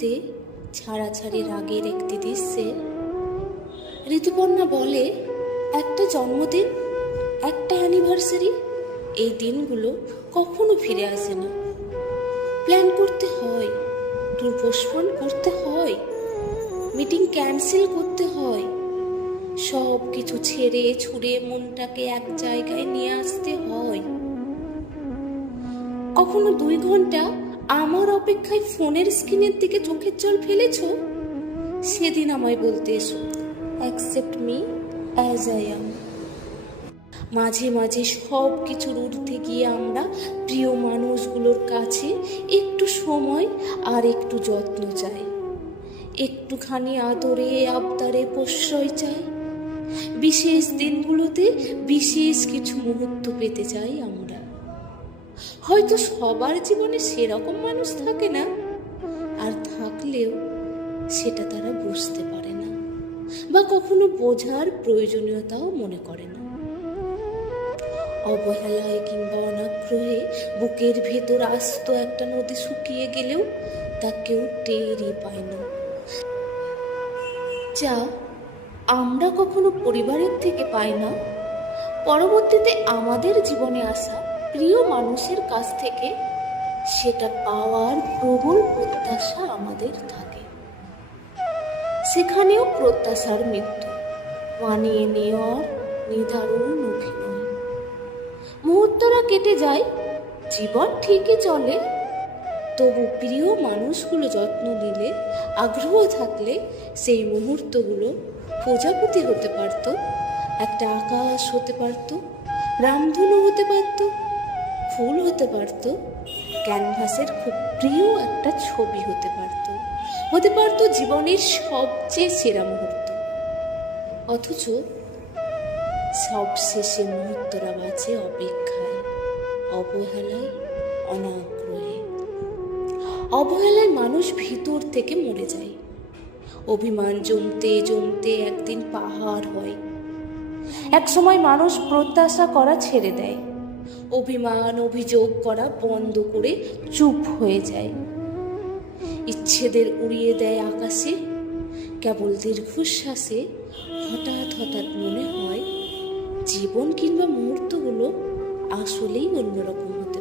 মুহূর্তে ছাড়াছাড়ি রাগের একটি দৃশ্যে ঋতুপর্ণা বলে, একটা জন্মদিন, একটা অ্যানিভার্সারি, এই দিনগুলো কখনো ফিরে আসে না। প্ল্যান করতে হয়, ট্যুর পোস্টপোন করতে হয়, মিটিং ক্যান্সেল করতে হয়, সব কিছু ছেড়ে ছুড়ে মনটাকে এক জায়গায় নিয়ে আসতে হয়। কখনো 2 ঘন্টা আমার অপেক্ষায় ফোনের স্ক্রিনের দিকে চোখের জল ফেলেছ? সেদিন আমায় বলতে এসো, accept me as I am. মাঝে মাঝে সব কিছুর ঊর্ধ্বে গিয়ে আমরা প্রিয় মানুষগুলোর কাছে একটু সময় আর একটু যত্ন চাই, একটুখানি আদরে আবদারে প্রশ্রয় চাই। বিশেষ দিনগুলোতে বিশেষ কিছু মুহূর্ত পেতে চাই আমরা। হয়তো সবার জীবনে সেরকম মানুষ থাকে না, আর থাকলেও সেটা তারা বুঝতে পারে না বা কখনো বোঝার প্রয়োজনীয়তাও মনে করে না। অবহেলায় কিংবা অনাগ্রহে বুকের ভেতর আস্ত একটা নদী শুকিয়ে গেলেও তা কেউ টেরই পায় না। যা আমরা কখনো পরিবারের থেকে পাই না, পরবর্তীতে আমাদের জীবনে আসা প্রিয় মানুষের কাছ থেকে সেটা পাওয়ার প্রবল প্রত্যাশা আমাদের থাকে। সেখানেও প্রত্যাশার মৃত্যু, মানিয়ে নেওয়ার নিদারুণ অভিনয়। মুহূর্তরা কেটে যায়, জীবন ঠিকই চলে, তবু প্রিয় মানুষগুলো যত্ন নিলে, আগ্রহ থাকলে সেই মুহূর্তগুলো প্রজাপতি হতে পারত, একটা আকাশ হতে পারত, রামধনু হতে পারত, ফুল হতে পারত, ক্যানভাসের খুব প্রিয় একটা ছবি হতে পারত জীবনের সবচেয়ে সেরা মুহূর্ত। অথচ সবশেষে মুহূর্তরা বাঁচে অপেক্ষায়, অবহেলায়, অনাগ্রহে। অবহেলায় মানুষ ভিতর থেকে মরে যায়। অভিমান জমতে জমতে একদিন পাহাড় হয়। একসময় মানুষ প্রত্যাশা করা ছেড়ে দেয়, অভিমান অভিযোগ করা বন্ধ করে চুপ হয়ে যায়। ইচ্ছেদের উড়িয়ে দেয় আকাশে। কেবল দীর্ঘশ্বাসে হঠাৎ মনে হয় জীবন কিংবা মুহূর্তগুলো আসলেই অন্যরকম হতে